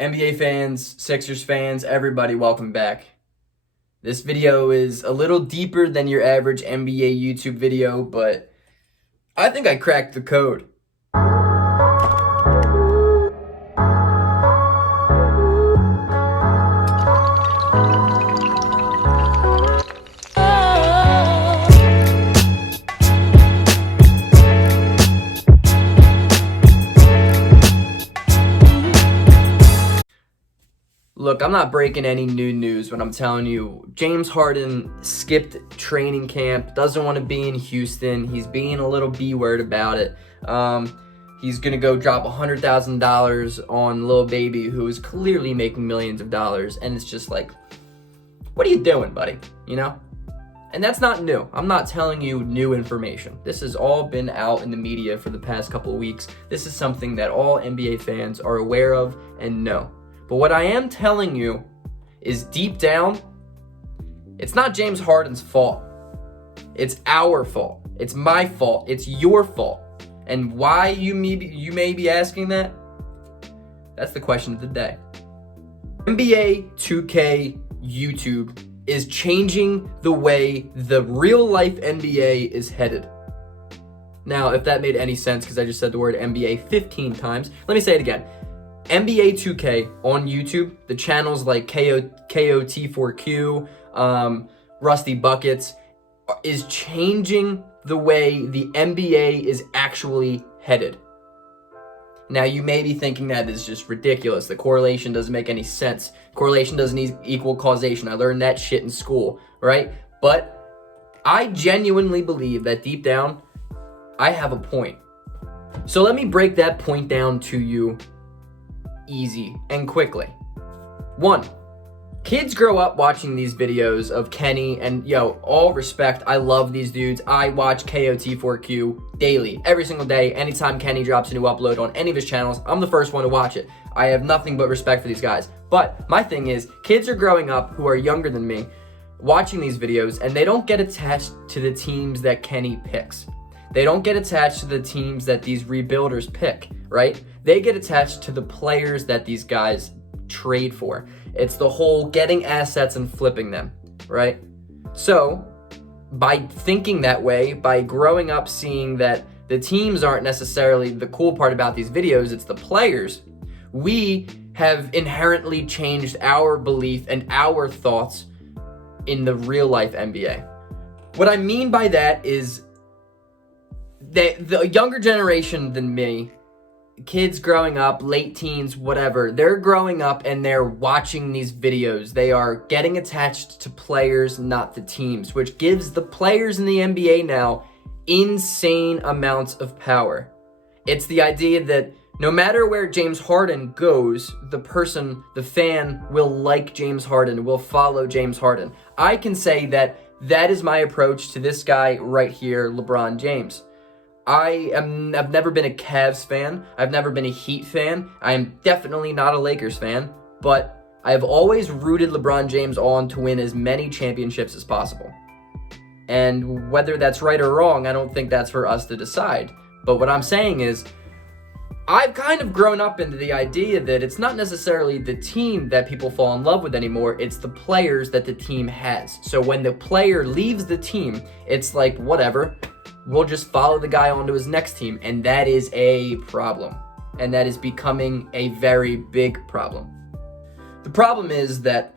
NBA fans, Sixers fans, everybody, welcome back. This video is a little deeper than your average NBA YouTube video, but I think I cracked the code. Look, I'm not breaking any new news when I'm telling you James Harden skipped training camp, doesn't want to be in Houston. He's being a little B-word about it. He's going to go drop $100,000 on Lil Baby, who is clearly making millions of dollars. And it's just like, what are you doing, buddy? You know? And that's not new. I'm not telling you new information. This has all been out in the media for the past couple of weeks. This is something that all NBA fans are aware of and know. But what I am telling you is deep down, it's not James Harden's fault. It's our fault. It's my fault. It's your fault. And why you may be asking that? That's the question of the day. NBA 2K YouTube is changing the way the real life NBA is headed. Now, if that made any sense, because I just said the word NBA 15 times, let me say it again. NBA 2K on YouTube, the channels like KOT4Q, Rusty Buckets, is changing the way the NBA is actually headed. Now, you may be thinking that is just ridiculous. The correlation doesn't make any sense. Correlation doesn't equal causation. I learned that shit in school, right? But I genuinely believe that deep down, I have a point. So let me break that point down to you easy and quickly. 1, kids grow up watching these videos of Kenny, and all respect, I love these dudes. I watch KOT4Q daily, every single day. Anytime Kenny drops a new upload on any of his channels, I'm the first one to watch it. I have nothing but respect for these guys. But my thing is, kids are growing up who are younger than me, watching these videos, and they don't get attached to the teams that Kenny picks. They don't get attached to the teams that these rebuilders pick, right? They get attached to the players that these guys trade for. It's the whole getting assets and flipping them, right? So, by thinking that way, by growing up seeing that the teams aren't necessarily the cool part about these videos, it's the players, we have inherently changed our belief and our thoughts in the real life NBA. What I mean by that is the younger generation than me, kids growing up, late teens, whatever, they're growing up and they're watching these videos. They are getting attached to players, not the teams, which gives the players in the NBA now insane amounts of power. It's the idea that no matter where James Harden goes, the fan will like James Harden, will follow James Harden. I can say that is my approach to this guy right here, LeBron James. I've never been a Cavs fan. I've never been a Heat fan. I am definitely not a Lakers fan, but I've always rooted LeBron James on to win as many championships as possible. And whether that's right or wrong, I don't think that's for us to decide. But what I'm saying is, I've kind of grown up into the idea that it's not necessarily the team that people fall in love with anymore, it's the players that the team has. So when the player leaves the team, it's like, whatever, we'll just follow the guy onto his next team, and that is a problem. And that is becoming a very big problem. The problem is that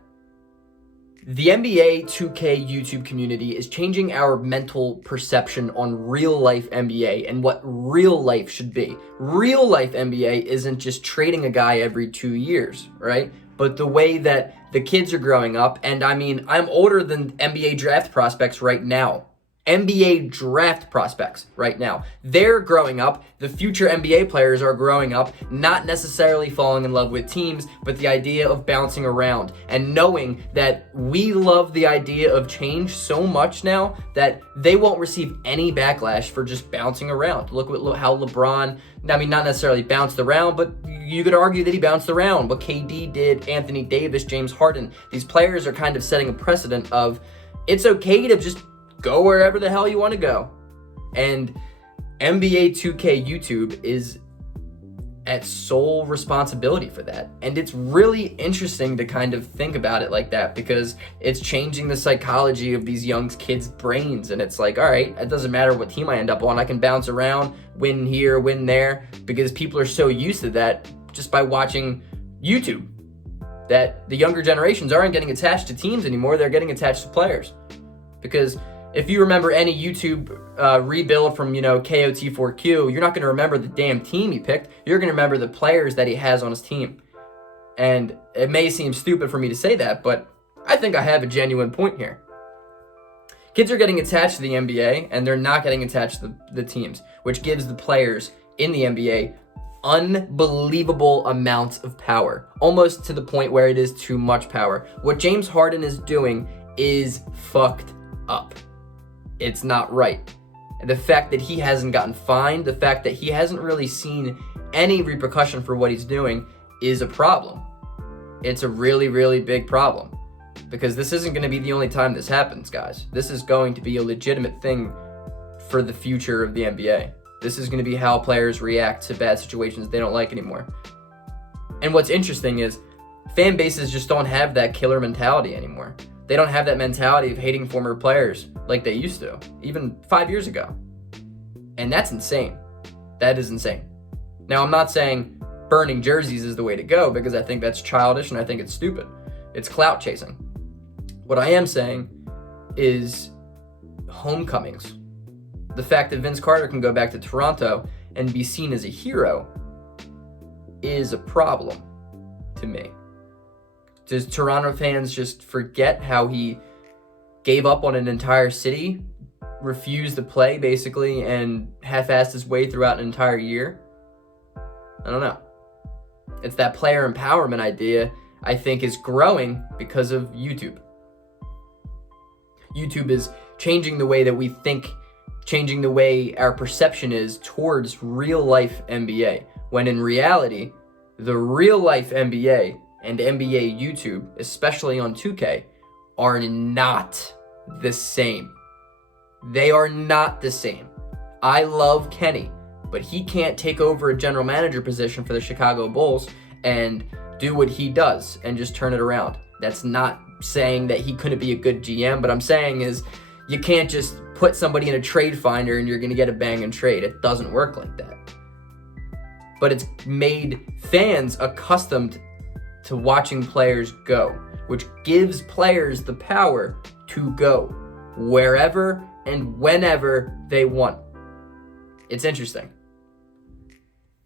the NBA 2K YouTube community is changing our mental perception on real life NBA and what real life should be. Real life NBA isn't just trading a guy every 2 years, right? But the way that the kids are growing up, and I mean, I'm older than NBA draft prospects right now. NBA draft prospects right now. They're growing up. The future NBA players are growing up, not necessarily falling in love with teams, but the idea of bouncing around and knowing that we love the idea of change so much now that they won't receive any backlash for just bouncing around. Look how LeBron, I mean, not necessarily bounced around, but you could argue that he bounced around. What KD did, Anthony Davis, James Harden, these players are kind of setting a precedent of it's okay to just go wherever the hell you want to go. And NBA 2K YouTube is at sole responsibility for that. And it's really interesting to kind of think about it like that, because it's changing the psychology of these young kids' brains. And it's like, all right, it doesn't matter what team I end up on. I can bounce around, win here, win there, because people are so used to that just by watching YouTube, that the younger generations aren't getting attached to teams anymore. They're getting attached to players. Because if you remember any YouTube rebuild from, KOT4Q, you're not going to remember the damn team he picked. You're going to remember the players that he has on his team. And it may seem stupid for me to say that, but I think I have a genuine point here. Kids are getting attached to the NBA, and they're not getting attached to the teams, which gives the players in the NBA unbelievable amounts of power, almost to the point where it is too much power. What James Harden is doing is fucked up. It's not right. The fact that he hasn't gotten fined, the fact that he hasn't really seen any repercussion for what he's doing is a problem. It's a really, really big problem, because this isn't going to be the only time this happens, guys. This is going to be a legitimate thing for the future of the NBA. This is going to be how players react to bad situations they don't like anymore. And what's interesting is fan bases just don't have that killer mentality anymore. They don't have that mentality of hating former players like they used to, even 5 years ago. And that's insane. That is insane. Now, I'm not saying burning jerseys is the way to go, because I think that's childish and I think it's stupid. It's clout chasing. What I am saying is homecomings. The fact that Vince Carter can go back to Toronto and be seen as a hero is a problem to me. Does Toronto fans just forget how he gave up on an entire city, refused to play basically, and half-assed his way throughout an entire year? I don't know. It's that player empowerment idea I think is growing because of YouTube. YouTube is changing the way that we think, changing the way our perception is towards real-life NBA, when in reality, the real-life NBA and NBA YouTube, especially on 2K, are not the same. They are not the same. I love Kenny, but he can't take over a general manager position for the Chicago Bulls and do what he does and just turn it around. That's not saying that he couldn't be a good GM, but I'm saying is you can't just put somebody in a trade finder and you're going to get a bang and trade. It doesn't work like that. But it's made fans accustomed to watching players go, which gives players the power to go wherever and whenever they want. It's interesting.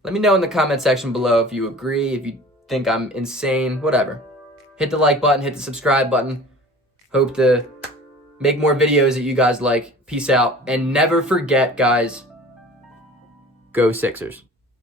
Let me know in the comment section below if you agree, if you think I'm insane, whatever. Hit the like button, hit the subscribe button. Hope to make more videos that you guys like. Peace out. And never forget, guys, go Sixers.